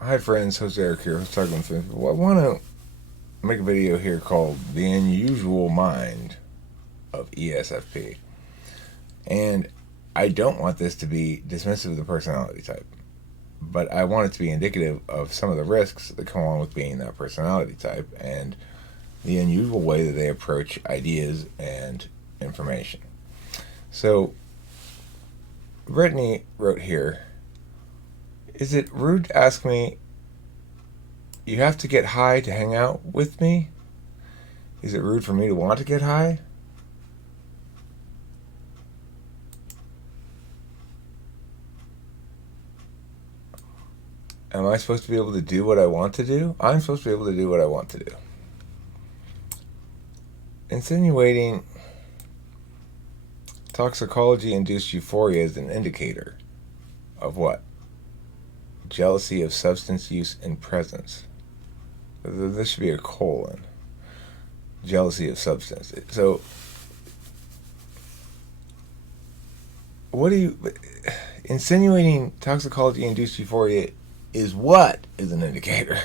Hi friends, host Eric here, host talking with friends. Well, I want to make a video here called The Unusual Mind of ESFP. And I don't want this to be dismissive of the personality type, but I want it to be indicative of some of the risks that come along with being that personality type and the unusual way that they approach ideas and information. So, Brittany wrote here, is it rude to ask me, you have to get high to hang out with me? Is it rude for me to want to get high? Am I supposed to be able to do what I want to do? I'm supposed to be able to do what I want to do. Insinuating toxicology induced euphoria is an indicator of what? Jealousy of substance use and presence. This should be a colon. Jealousy of substance. So, what do you. Insinuating toxicology induced euphoria is what is an indicator?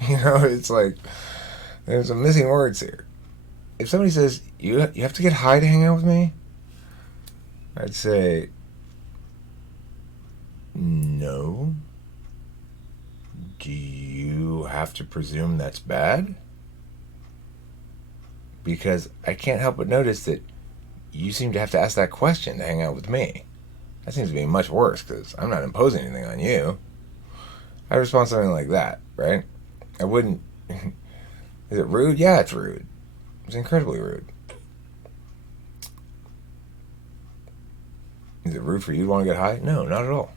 It's like there's some missing words here. If somebody says, you have to get high to hang out with me, I'd say, no. Do you have to presume that's bad? Because I can't help but notice that you seem to have to ask that question to hang out with me. That seems to be much worse because I'm not imposing anything on you. I respond something like that, right? I wouldn't. Is it rude? Yeah, it's rude. It's incredibly rude. Is it rude for you to want to get high? No, not at all.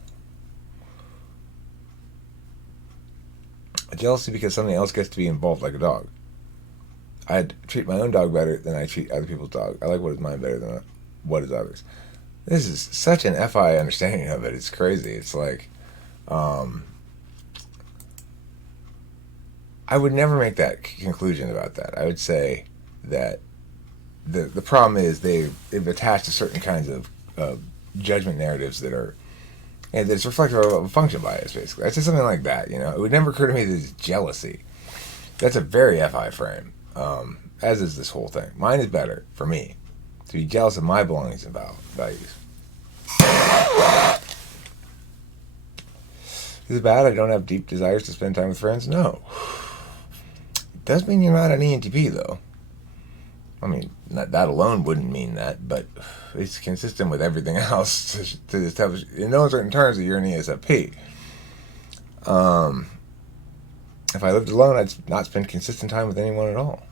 Jealousy because something else gets to be involved, like a dog. I treat my own dog better than I treat other people's dog. I like what is mine better than what is others. This is such an FI understanding of it. It's crazy. It's like, I would never make that conclusion about that. I would say that the problem is they've attached to certain kinds of judgment narratives that are, and it's reflective of a function bias, basically. I'd say something like that, It would never occur to me that it's jealousy. That's a very FI frame, as is this whole thing. Mine is better, for me, to be jealous of my belongings and values. Is it bad I don't have deep desires to spend time with friends? No. It does mean you're not an ENTP, though. I mean, that alone wouldn't mean that, but it's consistent with everything else to establish, in no uncertain terms, that you're an ESFP. If I lived alone, I'd not spend consistent time with anyone at all.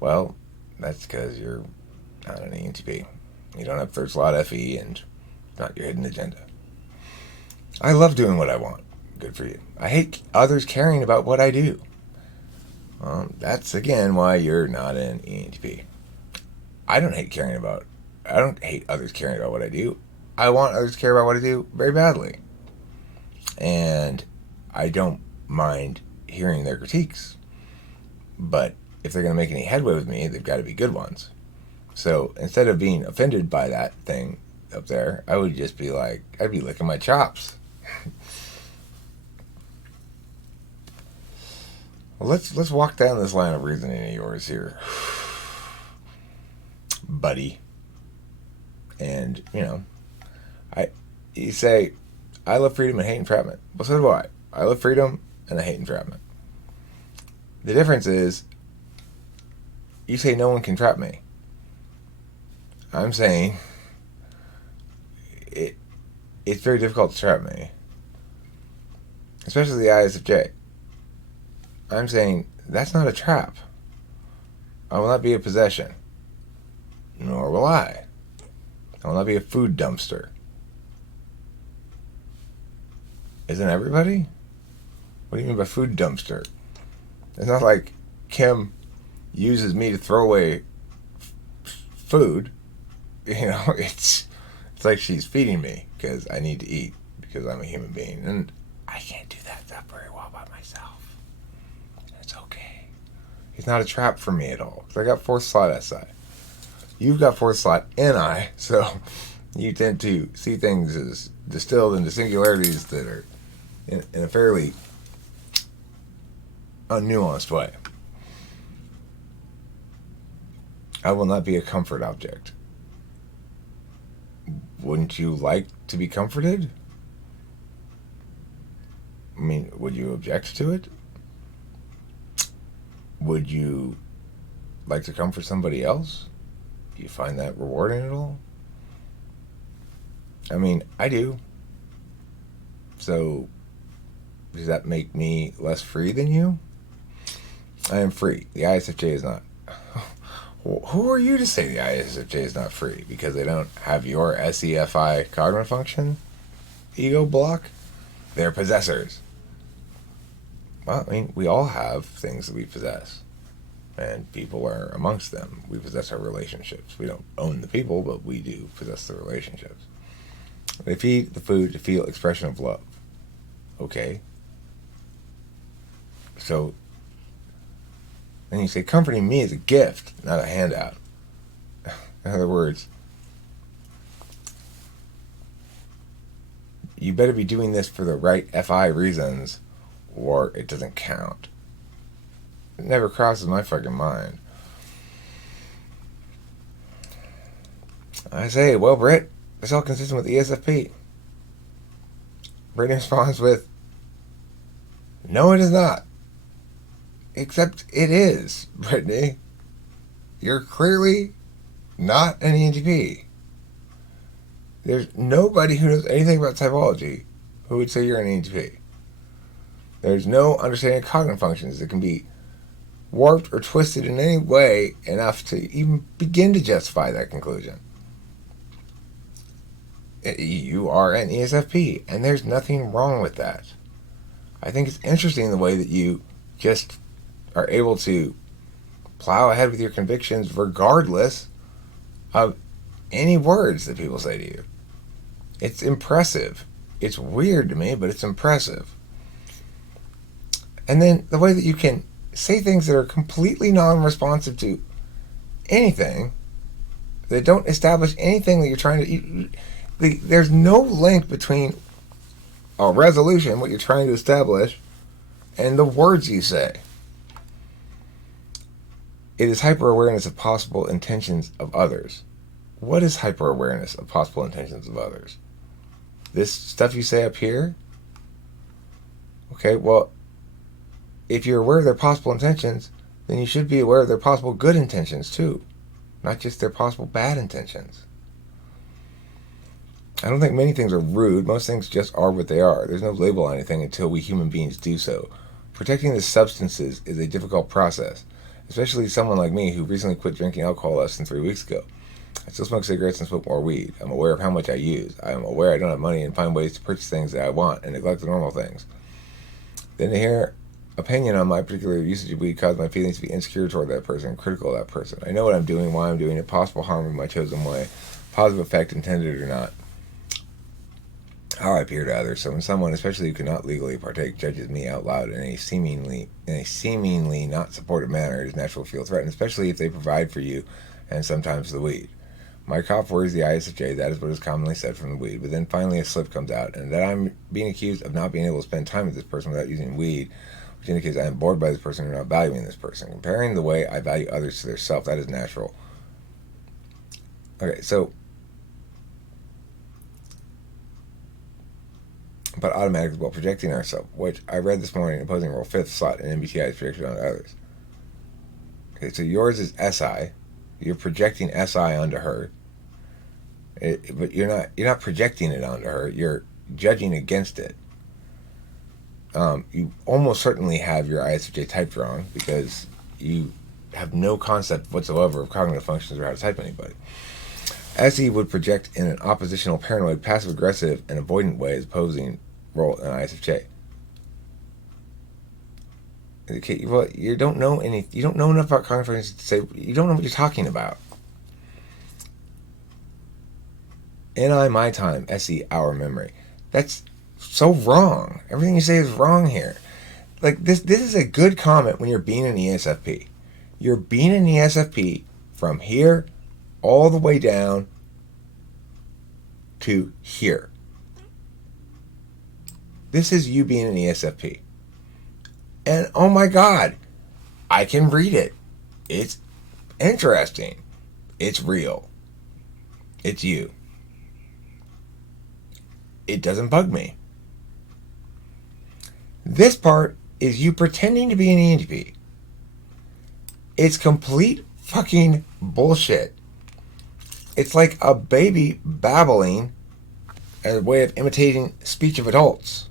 Well, that's because you're not an ENTP. You don't have third slot FE, and it's not your hidden agenda. I love doing what I want. Good for you. I hate others caring about what I do. That's again why you're not an ENTP. I don't hate others caring about what I do. I want others to care about what I do very badly. And I don't mind hearing their critiques. But if they're going to make any headway with me, they've got to be good ones. So instead of being offended by that thing up there, I would just be like, I'd be licking my chops. Well, let's walk down this line of reasoning of yours here, buddy. And you say, I love freedom and hate entrapment. Well, so do I. I love freedom and I hate entrapment. The difference is, you say no one can trap me. I'm saying it's very difficult to trap me, especially the ISFJ. I'm saying that's not a trap. I will not be a possession. Nor will I. I will not be a food dumpster. Isn't everybody? What do you mean by food dumpster? It's not like Kim uses me to throw away food. It's like she's feeding me because I need to eat because I'm a human being. And I can't do that stuff very well by myself. It's okay. It's not a trap for me at all. Because I got fourth slot SI. You've got fourth slot NI, so you tend to see things as distilled into singularities that are in a fairly unnuanced way. I will not be a comfort object. Wouldn't you like to be comforted? I mean, would you object to it? Would you like to comfort somebody else? Do you find that rewarding at all? I mean, I do. So, does that make me less free than you? I am free. The ISFJ is not. Who are you to say the ISFJ is not free? Because they don't have your SEFI cognitive function? Ego block? They're possessors. Well, I mean, we all have things that we possess. And people are amongst them. We possess our relationships. We don't own the people, but we do possess the relationships. They feed the food to feel expression of love. Okay. So, then you say, comforting me is a gift, not a handout. In other words, you better be doing this for the right FI reasons, or it doesn't count. It never crosses my fucking mind. I say, well, Britt, it's all consistent with ESFP. Brittany responds with, no, it is not. Except it is, Brittany. You're clearly not an ENTP. There's nobody who knows anything about typology who would say you're an ENTP. There's no understanding of cognitive functions that can be warped or twisted in any way enough to even begin to justify that conclusion. You are an ESFP, and there's nothing wrong with that. I think it's interesting the way that you just are able to plow ahead with your convictions regardless of any words that people say to you. It's impressive. It's weird to me, but it's impressive. And then the way that you can say things that are completely non-responsive to anything, that don't establish anything that you're trying to... There's no link between a resolution, what you're trying to establish, and the words you say. It is hyper-awareness of possible intentions of others. What is hyper-awareness of possible intentions of others? This stuff you say up here? Okay, well, if you're aware of their possible intentions, then you should be aware of their possible good intentions too, not just their possible bad intentions. I don't think many things are rude. Most things just are what they are. There's no label on anything until we human beings do so. Protecting the substances is a difficult process, especially someone like me who recently quit drinking alcohol less than 3 weeks ago. I still smoke cigarettes and smoke more weed. I'm aware of how much I use. I'm aware I don't have money and find ways to purchase things that I want and neglect the normal things. Then to hear opinion on my particular usage of weed caused my feelings to be insecure toward that person, critical of that person. I know what I'm doing, why I'm doing it, possible harm in my chosen way, positive effect intended or not, how I appear to others. So when someone, especially who cannot legally partake, judges me out loud in a seemingly not supportive manner, it is natural to feel threatened, especially if they provide for you and sometimes the weed. My cough worries the ISFJ, that is what is commonly said from the weed, but then finally a slip comes out, and that I'm being accused of not being able to spend time with this person without using weed, which indicates I am bored by this person or not valuing this person. Comparing the way I value others to their self, that is natural. Okay, so, but automatically while projecting ourselves, which I read this morning, opposing role 5th slot in MBTI is projected onto others. Okay, so yours is SI. You're projecting SI onto her, but you're not projecting it onto her. You're judging against it. You almost certainly have your ISFJ typed wrong because you have no concept whatsoever of cognitive functions or how to type anybody. SE would project in an oppositional, paranoid, passive-aggressive, and avoidant way as opposing role in ISFJ. Okay, well, you don't know enough about cognitive functions to say you don't know what you're talking about. NI, my time, SE, our memory. That's so wrong. Everything you say is wrong here. Like this is a good comment when you're being an ESFP. You're being an ESFP from here all the way down to here. This is you being an ESFP. And oh my God, I can read it. It's interesting. It's real. It's you. It doesn't bug me. This part is you pretending to be an ENTP. It's complete fucking bullshit. It's like a baby babbling as a way of imitating speech of adults.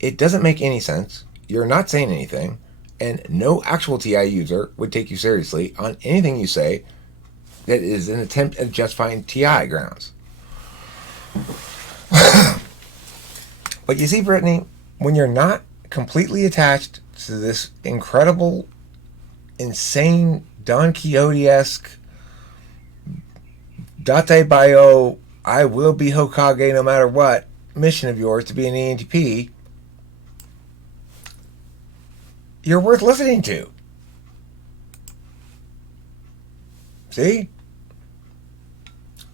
It doesn't make any sense. You're not saying anything, and no actual TI user would take you seriously on anything you say that is an attempt at justifying TI grounds. But you see, Brittany, when you're not completely attached to this incredible, insane, Don Quixote-esque, Date Bio, I will be Hokage no matter what, mission of yours to be an ENTP, you're worth listening to. See?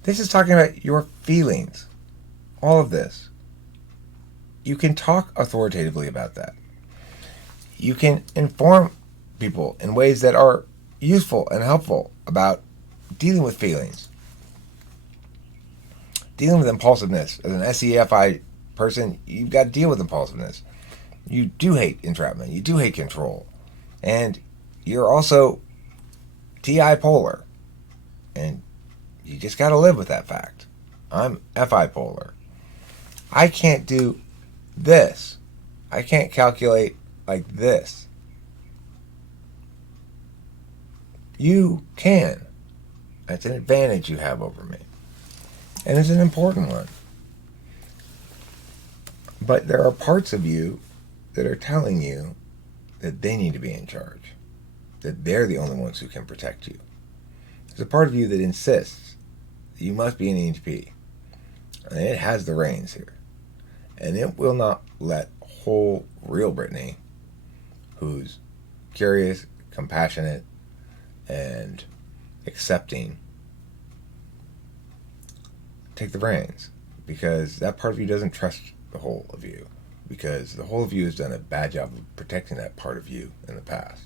This is talking about your feelings. All of this. You can talk authoritatively about that. You can inform people in ways that are useful and helpful about dealing with feelings. Dealing with impulsiveness. As an SEFI person, you've got to deal with impulsiveness. You do hate entrapment. You do hate control. And you're also TI polar. And you just got to live with that fact. I'm FI polar. I can't do this. I can't calculate like this. You can. That's an advantage you have over me. And it's an important one. But there are parts of you that are telling you that they need to be in charge. That they're the only ones who can protect you. There's a part of you that insists that you must be an ENTP. And it has the reins here. And it will not let whole real Brittany, who's curious, compassionate, and accepting, take the reins. Because that part of you doesn't trust the whole of you. Because the whole of you has done a bad job of protecting that part of you in the past.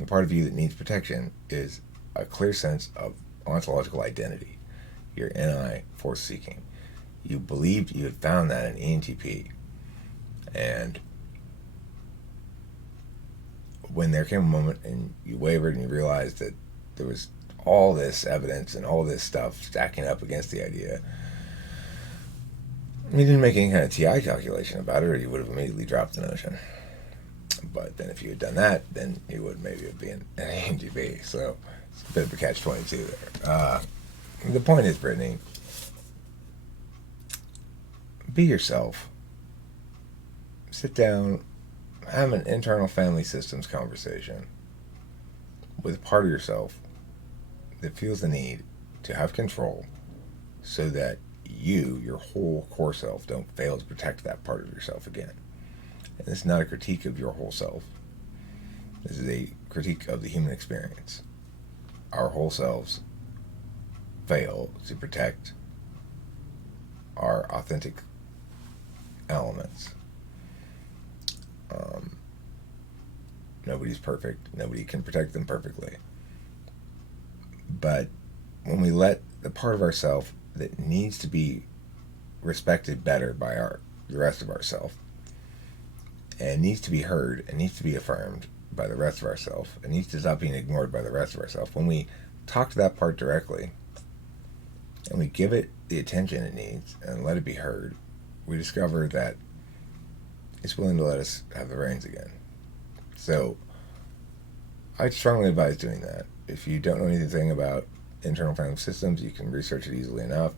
The part of you that needs protection is a clear sense of ontological identity. Your NI force seeking. You believed you had found that in ENTP. And when there came a moment and you wavered and you realized that there was all this evidence and all this stuff stacking up against the idea, you didn't make any kind of TI calculation about it, or you would have immediately dropped the notion. But then if you had done that, then you would maybe have been an ENTP. So it's a bit of a catch-22 there. The point is, Brittany, be yourself. Sit down, have an internal family systems conversation with a part of yourself that feels the need to have control so that you, your whole core self, don't fail to protect that part of yourself again. And this is not a critique of your whole self. This is a critique of the human experience. Our whole selves fail to protect our authentic elements. Nobody's perfect. Nobody can protect them perfectly. But when we let the part of ourself that needs to be respected better by the rest of ourself, and needs to be heard and needs to be affirmed by the rest of ourself, and needs to stop being ignored by the rest of ourself, when we talk to that part directly and we give it the attention it needs and let it be heard, we discover that it's willing to let us have the reins again. So I'd strongly advise doing that. If you don't know anything about internal family systems, you can research it easily enough.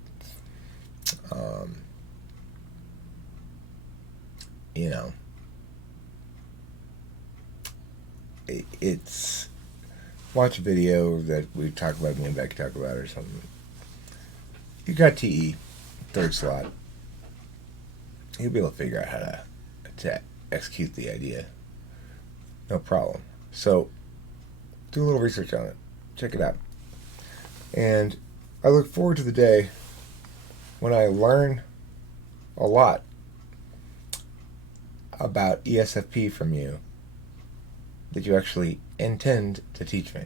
It's watch a video that we talk about, me and Becky talk about it or something. You got TE, third slot. You'll be able to figure out how to execute the idea. No problem. So do a little research on it. Check it out. And I look forward to the day when I learn a lot about ESFP from you that you actually intend to teach me.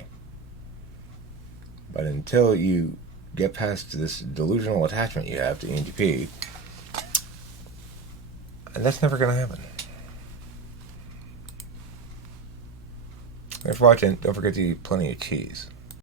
But until you get past this delusional attachment you have to ENTP, that's never going to happen. Thanks for watching. Don't forget to eat plenty of cheese.